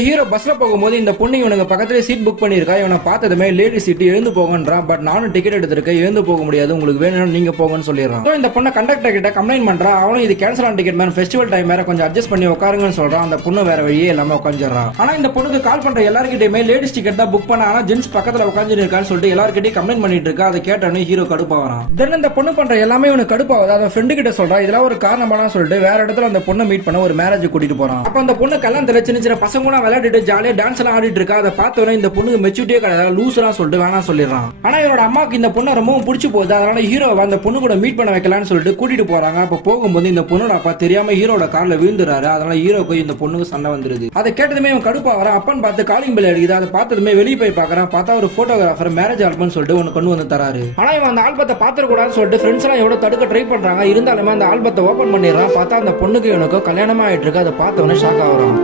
Hero பஸ்ல போகும்போது இந்த பொண்ணு இவனுக்கு பக்கத்துல சீட் புக் பண்ணிருக்கா. இவனை பார்த்ததுமே லேடி சீட் எழுந்து போகன்றான். பட் நானும் டிக்கெட் எடுத்திருக்கேன், எழுந்து போக முடியாது, உங்களுக்கு வேணும்னா நீங்க போங்கன்னு சொல்லிடுறான். இந்த பொண்ணை கண்டக்டர் கிட்ட கம்ப்ளைண்ட் பண்றான். அவனும் இது கேன்சல் ஆன டிக்கெட் மேன், ஃபெஸ்டிவல் டைம் வேற, கொஞ்சம் அட்ஜஸ்ட் பண்ணி உட்காருங்கன்னு சொல்றான். அந்த பொண்ணு வேற வழியே இல்லாம உட்காந்துறான். ஆனா இந்த பொண்ணுக்கு கால் பண்ற எல்லாருக்கிட்டையுமே லேடிஸ் டிக்கெட் தான் புக் பண்ண, ஆனா ஜென்ஸ் பக்கத்துல உட்காந்து இருக்கான்னு சொல்லிட்டு எல்லாருக்கிட்டையும் கம்ப்ளைண்ட் பண்ணிட்டு இருக்கா. அதை கேட்டவனே ஹீரோ கடுப்பாகிறான். தென் இந்த பொண்ணு பண்ற எல்லாமே இவனுக்கு கடுப்பாகுது. அவன் ஃப்ரெண்டு கிட்ட சொல்றான் இதெல்லாம் ஒரு காரணமான சொல்லிட்டு வேற இடத்துல அந்த பொண்ணை மீட் பண்ண ஒரு மேரேஜ் கூட்டிட்டு போறான். அப்ப அந்த பொண்ணு கல்யாணத்துல சின்ன சின்ன பசங்க கூட விளையாடிட்டு ஜாலியா டான்ஸ் எல்லாம் ஆடிட்டு இருக்கா. அதை பார்த்தவனே இந்த பொண்ணுக்கு மெச்சூரிட்டியே கிடையாது, லூசரா சொல்லிட்டு வேணாம் சொல்லிடுறான். ஆனா இவரோட அம்மாவுக்கு இந்த பொண்ணை ரொம்பவும் பிடிச்சு போகுது. அதனால ஹீரோவை அந்த பொண்ணு கூட மீட் பண்ண வைக்கலாம்னு சொல்லிட்டு கூட்டிட்டு போறாங்க. அப்ப போகும்போது இந்த பொண்ணோட அப்பா தெரியாம ஹீரோட கார்ல விழுந்துறாரு. அதனால ஹீரோக்கு இந்த பொண்ணுக்கு சண்டை வந்துருது. அதை கேட்டதுமே இவன் கடுப்பா வரான். அப்பன்னு பார்த்து காலிங் பெல் அடிக்குது. அதை பார்த்ததுமே வெளியே போய் பாக்குறான். பார்த்தா ஒரு போட்டோகிராஃபர் மேரேஜ் ஆல்பம் சொல்லிட்டு ஒன்னு கொண்டு வந்து தராரு. ஆனா இவன் அந்த ஆல்பத்தை பாத்திர கூடாதுன்னு சொல்லிட்டு ஃப்ரெண்ட்ஸ் எல்லாம் எவ்வளவு தடுக்க ட்ரை பண்றாங்க. இருந்தாலுமே அந்த ஆல்பத்தை ஓபன் பண்ணிடுறான். பார்த்தா அந்த பொண்ணுக்கு இவனுக்கு கல்யாணமா ஆயிட்டு இருக்கு. அதை பார்த்தவனே ஷாக் ஆகுறான்.